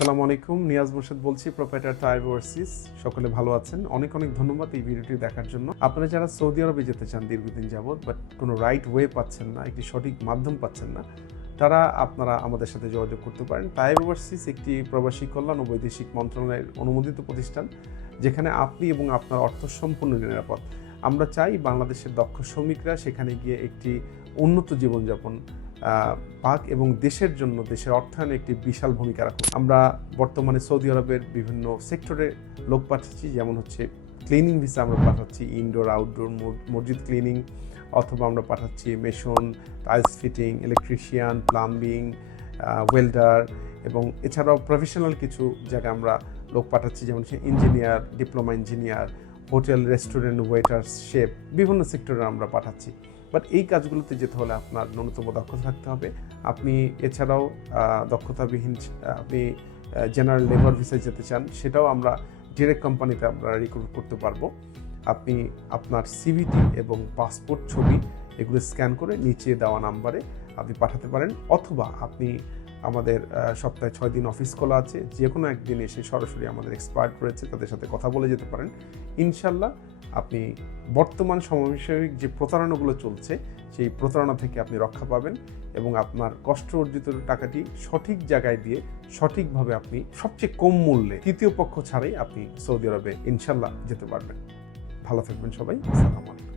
আসসালামু আলাইকুম, নিয়াজ মোর্শেদ বলছি, প্রোপাইটার তাইব ওভারসিজ। সকলে ভালো আছেন? অনেক অনেক ধন্যবাদ এই ভিডিওটি দেখার জন্য। আপনারা যারা সৌদি আরবে যেতে চান দীর্ঘদিন যাবত, বাট কোনো রাইট ওয়ে পাচ্ছেন না, একটি সঠিক মাধ্যম পাচ্ছেন না, আপনারা আমাদের সাথে যোগাযোগ করতে পারেন। তাইব ওভারসিজ একটি প্রবাসী কল্যাণ ও বৈদেশিক মন্ত্রণালয়ের অনুমোদিত প্রতিষ্ঠান, যেখানে আপনি এবং আপনার অর্থ সম্পূর্ণ নিরাপদ। আমরা চাই বাংলাদেশের দক্ষ শ্রমিকরা সেখানে গিয়ে একটি উন্নত জীবনযাপন পাক এবং দেশের জন্য, দেশের অর্থায়নে একটি বিশাল ভূমিকা রাখুক। আমরা বর্তমানে সৌদি আরবের বিভিন্ন সেক্টরে লোক পাঠাচ্ছি, যেমন হচ্ছে ক্লিনিং ভিসা আমরা পাঠাচ্ছি, ইনডোর আউটডোর মসজিদ ক্লিনিং, অথবা আমরা পাঠাচ্ছি mason, tiles fitting, electrician, plumbing, welder, এবং এছাড়াও প্রফেশনাল কিছু জায়গায় আমরা লোক পাঠাচ্ছি, যেমন হচ্ছে engineer, diploma engineer, hotel, restaurant, waiter, chef, বিভিন্ন সেক্টরে আমরা পাঠাচ্ছি। বাট এই কাজগুলোতে যেতে হলে আপনার ন্যূনতম দক্ষতা থাকতে হবে। আপনি এছাড়াও দক্ষতাবিহীন আপনি জেনারেল লেবার ভিসায় যেতে চান, সেটাও আমরা ডিরেক্ট কোম্পানিতে আমরা রিক্রুট করতে পারবো। আপনি আপনার সিভিটি এবং পাসপোর্ট ছবি এগুলো স্ক্যান করে নিচে দেওয়া নাম্বারে আপনি পাঠাতে পারেন, অথবা আপনি আমাদের সপ্তাহে 6 দিন অফিস খোলা আছে, যে কোনো একদিন এসে সরাসরি আমাদের এক্সপার্ট রয়েছে, তাদের সাথে কথা বলে যেতে পারেন। ইনশাল্লাহ আপনি বর্তমান সমসাময়িক যে প্রতারণাগুলো চলছে, সেই প্রতারণা থেকে আপনি রক্ষা পাবেন এবং আপনার কষ্ট অর্জিত টাকাটি সঠিক জায়গায় দিয়ে সঠিকভাবে আপনি সবচেয়ে কম মূল্যে, তৃতীয় পক্ষ ছাড়াই আপনি সৌদি আরবে ইনশাল্লাহ যেতে পারবেন। ভালো থাকবেন সবাই। আসসালামু আলাইকুম।